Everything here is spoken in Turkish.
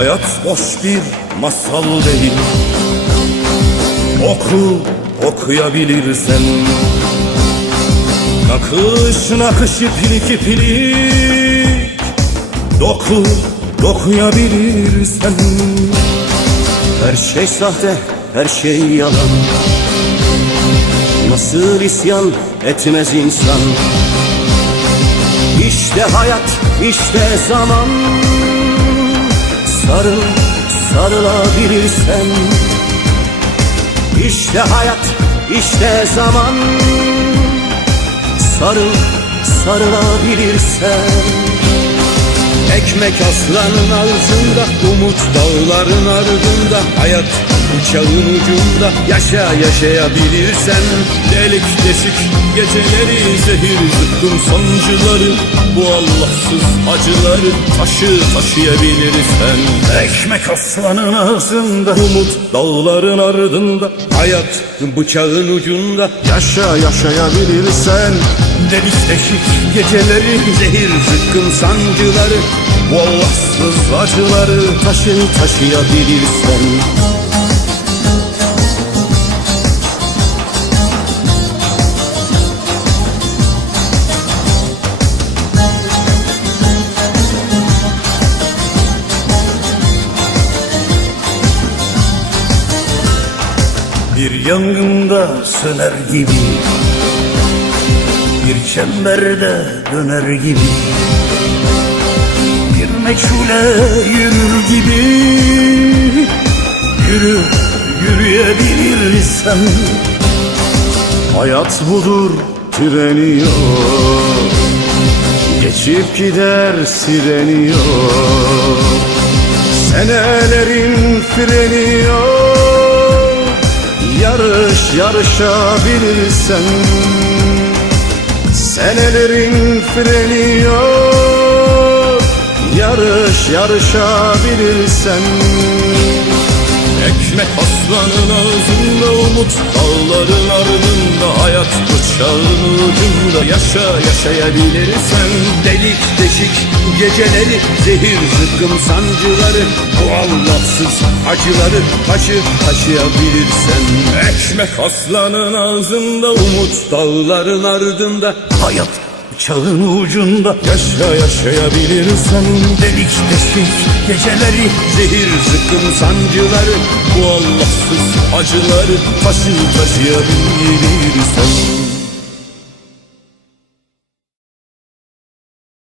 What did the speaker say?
Hayat boş bir masal değil. Oku okuyabilirsen. Nakış nakış iplik iplik Doku dokuyabilirsen. Her şey sahte her şey yalan. Nasıl isyan etmez insan? İşte hayat işte zaman Sarıl sarılabilirsen. İşte hayat işte zaman. Sarıl sarılabilirsen. Ekmek aslanın ağzında Umut dağların ardında Hayat uçağın ucunda Yaşa yaşayabilirsen Delik deşik geceleri zehir zıkkım sancıları Bu Allahsız acıları taşı taşıyabilirsen. Ekmek aslanın ağzında Umut dağların ardında Hayat bıçağın ucunda Yaşa yaşayabilirsen. Delik deşik geceleri Zehir zıkkım sancıları Bu Allahsız acıları taşı taşıyabilirsen Bir yangında söner gibi Bir çemberde döner gibi Bir meçhule yürür gibi. Yürü, yürüyebilirsen Hayat budur, treni Geçip gider sireni yok. Senelerin freni Yarış yarışabilirsen Senelerin freni yok. Yarış yarışabilirsen Ekmek aslanın ağzında umut Dağların ardında hayat bıçağın ucunda Yaşa yaşayabilirsen. Delik deşik geceleri Zehir zıkkım sancıları. Bu Allahsız acıları Taşı taşıyabilirsen. Ekmek aslanın ağzında umut Dağların ardında. Hayat bıçağın ucunda. Yaşa yaşayabilirsen. Delik deşik geceleri Zehir zıkkım sancıları. Bu Allahsız acıları taşı taşıyabilirsen